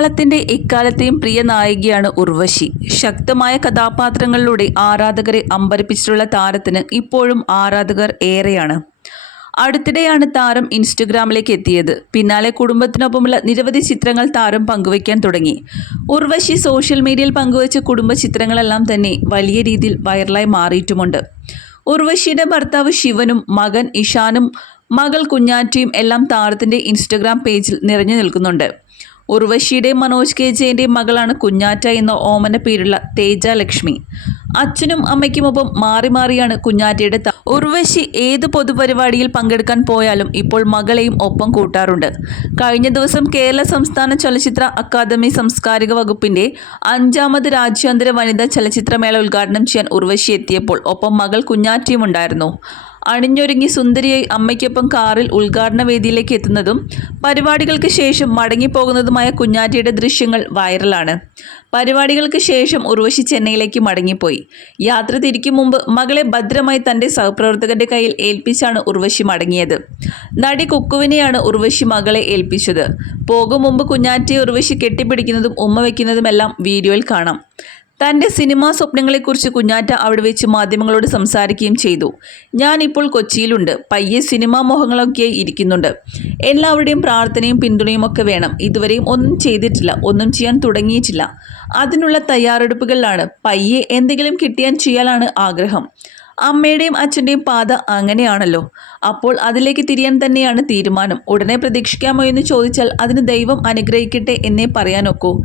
മലയാളത്തിന്റെ എക്കാലത്തെയും പ്രിയ നായികയാണ് ഉർവശി. ശക്തമായ കഥാപാത്രങ്ങളിലൂടെ ആരാധകരെ അമ്പരപ്പിച്ചിട്ടുള്ള താരത്തിന് ഇപ്പോഴും ആരാധകർ ഏറെയാണ്. അടുത്തിടെയാണ് താരം ഇൻസ്റ്റഗ്രാമിലേക്ക് എത്തിയത്. പിന്നാലെ കുടുംബത്തിനൊപ്പമുള്ള നിരവധി ചിത്രങ്ങൾ താരം പങ്കുവയ്ക്കാൻ തുടങ്ങി. ഉർവശി സോഷ്യൽ മീഡിയയിൽ പങ്കുവച്ച കുടുംബ ചിത്രങ്ങളെല്ലാം തന്നെ വലിയ രീതിയിൽ വൈറലായി മാറിയിട്ടുമുണ്ട്. ഉർവശിയുടെ ഭർത്താവ് ശിവനും മകൻ ഇഷാനും മകൾ കുഞ്ഞാറ്റയും എല്ലാം താരത്തിന്റെ ഇൻസ്റ്റഗ്രാം പേജിൽ നിറഞ്ഞു നിൽക്കുന്നുണ്ട്. ഉർവശിയുടെയും മനോജ് കെ ജെയിന്റെയും മകളാണ് കുഞ്ഞാറ്റ എന്ന ഓമന പേരുള്ള തേജ ലക്ഷ്മി. അച്ഛനും അമ്മയ്ക്കുമൊപ്പം മാറി മാറിയാണ് കുഞ്ഞാറ്റയുടെ ഉർവശി ഏത് പൊതുപരിപാടിയിൽ പങ്കെടുക്കാൻ പോയാലും ഇപ്പോൾ മകളെയും ഒപ്പം കൂട്ടാറുണ്ട്. കഴിഞ്ഞ ദിവസം കേരള സംസ്ഥാന ചലച്ചിത്ര അക്കാദമി സാംസ്കാരിക വകുപ്പിന്റെ അഞ്ചാമത് രാജ്യാന്തര വനിതാ ചലച്ചിത്രമേള ഉദ്ഘാടനം ചെയ്യാൻ ഉർവശി എത്തിയപ്പോൾ ഒപ്പം മകൾ കുഞ്ഞാറ്റയും ഉണ്ടായിരുന്നു. അണിഞ്ഞൊരുങ്ങി സുന്ദരിയായി അമ്മയ്ക്കൊപ്പം കാറിൽ ഉദ്ഘാടന വേദിയിലേക്ക് എത്തുന്നതും പരിപാടികൾക്ക് ശേഷം മടങ്ങിപ്പോകുന്നതുമായ കുഞ്ഞാറ്റയുടെ ദൃശ്യങ്ങൾ വൈറലാണ്. പരിപാടികൾക്ക് ശേഷം ഉർവശി ചെന്നൈയിലേക്ക് മടങ്ങിപ്പോയി. യാത്ര തിരിക്കും മുമ്പ് മകളെ ഭദ്രമായി തന്റെ സഹപ്രവർത്തകന്റെ കയ്യിൽ ഏൽപ്പിച്ചാണ് ഉർവശി മടങ്ങിയത്. നടി കുക്കുവിനെയാണ് ഉർവശി മകളെ ഏൽപ്പിച്ചത്. പോകും മുമ്പ് കുഞ്ഞാറ്റയെ ഉർവശി കെട്ടിപ്പിടിക്കുന്നതും ഉമ്മ വയ്ക്കുന്നതുമെല്ലാം വീഡിയോയിൽ കാണാം. തന്റെ സിനിമാ സ്വപ്നങ്ങളെക്കുറിച്ച് കുഞ്ഞാറ്റ അവിടെ വെച്ച് മാധ്യമങ്ങളോട് സംസാരിക്കുകയും ചെയ്തു. ഞാനിപ്പോൾ കൊച്ചിയിലുണ്ട്. പയ്യെ സിനിമാ മോഹങ്ങളൊക്കെ ഇരിക്കുന്നുണ്ട്. എല്ലാവരുടെയും പ്രാർത്ഥനയും പിന്തുണയും ഒക്കെ വേണം. ഇതുവരെയും ഒന്നും ചെയ്തിട്ടില്ല. ഒന്നും ചെയ്യാൻ തുടങ്ങിയിട്ടില്ല. അതിനുള്ള തയ്യാറെടുപ്പുകളിലാണ് പയ്യെ എന്തെങ്കിലും കിട്ടിയാൽ ചെയ്യാനാണ് ആഗ്രഹം. അമ്മയുടെയും അച്ഛന്റെയും പാത അങ്ങനെയാണല്ലോ. അപ്പോൾ അതിലേക്ക് തിരിയാൻ തന്നെയാണ് തീരുമാനം. ഉടനെ പ്രതീക്ഷിക്കാമോ എന്ന് ചോദിച്ചാൽ അതിന് ദൈവം അനുഗ്രഹിക്കട്ടെ എന്നേ പറയാനൊക്കൂ.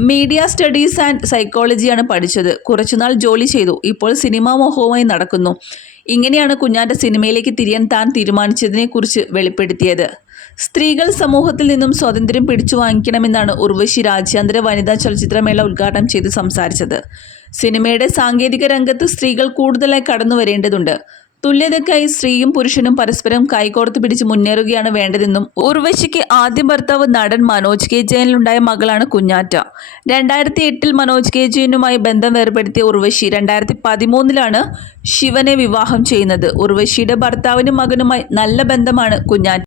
മീഡിയ സ്റ്റഡീസ് ആൻഡ് സൈക്കോളജിയാണ് പഠിച്ചത്. കുറച്ചുനാൾ ജോലി ചെയ്തു. ഇപ്പോൾ സിനിമാ മോഹവുമായി നടക്കുന്നു. ഇങ്ങനെയാണ് കുഞ്ഞാന്റെ സിനിമയിലേക്ക് തിരിയാൻ താൻ തീരുമാനിച്ചതിനെക്കുറിച്ച് വെളിപ്പെടുത്തിയത്. സ്ത്രീകൾ സമൂഹത്തിൽ നിന്നും സ്വാതന്ത്ര്യം പിടിച്ചു വാങ്ങിക്കണമെന്നാണ് ഉർവശി രാജ്യാന്തര വനിതാ ചലച്ചിത്രമേള ഉദ്ഘാടനം ചെയ്ത് സംസാരിച്ചത്. സിനിമയുടെ സാങ്കേതിക രംഗത്ത് സ്ത്രീകൾ കൂടുതലായി കടന്നു വരേണ്ടതുണ്ട് തുല്യതയ്ക്കായി സ്ത്രീയും പുരുഷനും പരസ്പരം കൈകോർത്ത് പിടിച്ച് മുന്നേറുകയാണ് വേണ്ടതെന്നും ഉർവശിക്ക് ആദ്യ ഭർത്താവ് നടൻ മനോജ് കെ ജയനിലുണ്ടായ മകളാണ് കുഞ്ഞാറ്റ. രണ്ടായിരത്തി എട്ടിൽ മനോജ് കെ ജയനുമായി ബന്ധം വേർപ്പെടുത്തിയ ഉർവശി രണ്ടായിരത്തി പതിമൂന്നിലാണ് ശിവനെ വിവാഹം ചെയ്യുന്നത്. ഉർവശിയുടെ ഭർത്താവിനും മകനുമായി നല്ല ബന്ധമാണ് കുഞ്ഞാറ്റ.